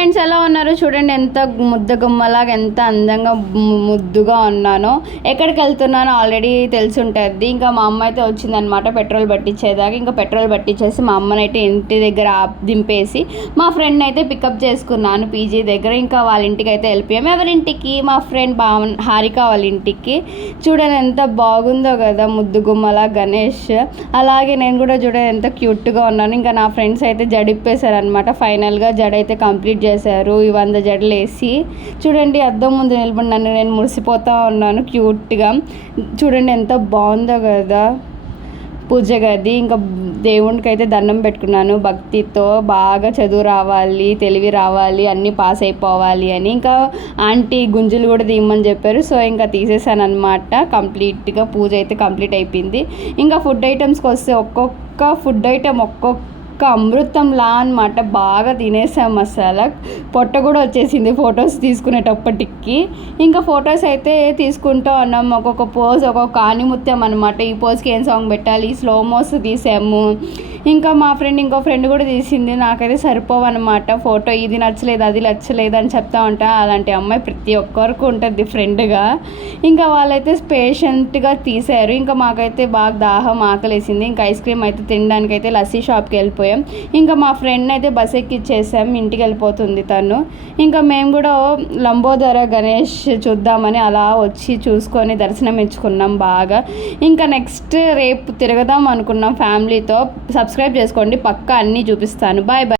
Friends, ఎలా ఉన్నారు? చూడండి ఎంత ముద్ద గుమ్మలాగా ఎంత అందంగా ముద్దుగా ఉన్నానో. ఎక్కడికి వెళ్తున్నానో ఆల్రెడీ తెలిసి ఉంటుంది. ఇంకా మా అమ్మ అయితే వచ్చిందనమాట పెట్రోల్ పట్టించేదాకా. ఇంకా పెట్రోల్ పట్టించేసి మా అమ్మనైతే ఇంటి దగ్గర దింపేసి మా ఫ్రెండ్ అయితే పికప్ చేసుకున్నాను పీజీ దగ్గర. ఇంకా వాళ్ళ ఇంటికి అయితే వెళ్ళిపోయాము. ఎవరింటికి? మా ఫ్రెండ్ హారిక వాళ్ళ ఇంటికి. చూడండి ఎంత బాగుందో కదా ముద్దు గుమ్మలా గణేష్. అలాగే నేను కూడా చూడండి ఎంత క్యూట్గా ఉన్నాను. ఇంకా నా ఫ్రెండ్స్ అయితే జడిప్పేశారనమాట. ఫైనల్గా జడ అయితే కంప్లీట్ చేశారు. ఈ 100 జడలు వేసి చూడండి అద్దం ముందు నిలబడి నేను మురిసిపోతూ ఉన్నాను క్యూట్గా. చూడండి ఎంత బాగుందో కదా పూజ గది. ఇంకా దేవునికి అయితే దండం పెట్టుకున్నాను భక్తితో. బాగా చదువు రావాలి, తెలివి రావాలి, అన్నీ పాస్ అయిపోవాలి అని. ఇంకా ఆంటీ గుంజులు కూడా తీయమని చెప్పారు. సో ఇంకా తీసేసాను అనమాట. కంప్లీట్గా పూజ అయితే కంప్లీట్ అయిపోయింది. ఇంకా ఫుడ్ ఐటమ్స్కి వస్తే ఒక్కొక్క ఫుడ్ ఐటమ్ ఒక్కొక్క అమృతంలా అనమాట. బాగా తినేసాం అసలు. పొట్ట కూడా వచ్చేసింది ఫొటోస్ తీసుకునేటప్పటికి. ఇంకా ఫొటోస్ అయితే తీసుకుంటూ ఉన్నాం. ఒక్కొక్క పోజ్ ఒక్కొక్క ఆనిముత్యం అనమాట. ఈ పోజ్కి ఏం సాంగ్ పెట్టాలి, స్లోమోస్ తీసాము. ఇంకా మా ఫ్రెండ్ ఇంకో ఫ్రెండ్ కూడా తీసింది. నాకైతే సరిపోవన్నమాట ఫోటో. ఇది నచ్చలేదు, అది నచ్చలేదు అని చెప్తా ఉంటా. అలాంటి అమ్మాయి ప్రతి ఒక్కరికి ఉంటుంది ఫ్రెండ్గా. ఇంకా వాళ్ళైతే పేషెంట్గా తీశారు. ఇంకా మాకైతే బాగా దాహం ఆకలేసింది. ఇంకా ఐస్ క్రీమ్ అయితే తినడానికి అయితే లస్సీ షాప్కి వెళ్ళిపోయాం. ఇంకా మా ఫ్రెండ్ అయితే బస్ ఎక్కిచ్చేసాం. ఇంటికి వెళ్ళిపోతుంది తను. ఇంకా మేము కూడా లంబోదర గణేష్ చూద్దామని అలా వచ్చి చూసుకొని దర్శనం ఇచ్చుకున్నాం బాగా. ఇంకా నెక్స్ట్ రేపు తిరగదాం అనుకున్నాం ఫ్యామిలీతో. సబ్స్క్రైబ్ చేసుకోండి, పక్కా అన్నీ చూపిస్తాను. Bye bye.